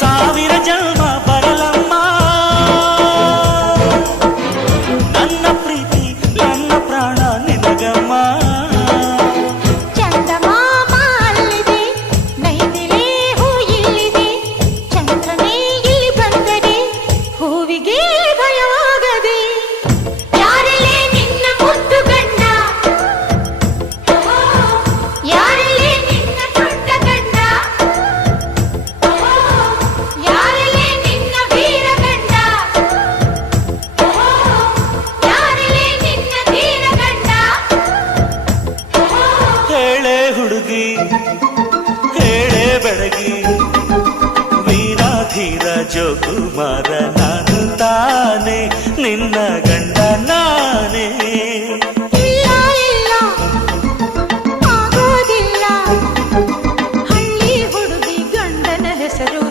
ಸಾವಿರ ಜನ್ಮ ಬರಲಮ್ಮ ನನ್ನ ಪ್ರೀತಿ ನನ್ನ ಪ್ರಾಣ ನಿನಗಮ್ಮ. ಚಂದಮಾಮ ಅಲ್ಲಿದೆ, ನೈದಿಲೆ ಹೂ ಇಲ್ಲಿದೆ, ಚಂದ್ರನೇ ಇಲ್ಲಿ ಬಂದರೆ ಹೂವಿಗೆ ಭಯವಾಗದೆ. ಯಾರಲ್ಲೇ ನಿನ್ನ ಮುದ್ದು ಗಂಡ, ಯಾರಲ್ಲೇ ನಿನ್ನ ದೊಡ್ಡ ಗಂಡ, ಯಾರಲ್ಲೇ ನಿನ್ನ ವೀರ ಗಂಡ, ಯಾರಲ್ಲೇ ನಿನ್ನ ಧೀರ ಗಂಡ. ಹೇಳೆ ಹುಡುಗಿ ಹೇಳೆ ಬೆಳಗಿ ವೀರ ಧೀರ ಜೋಕುಮಾರ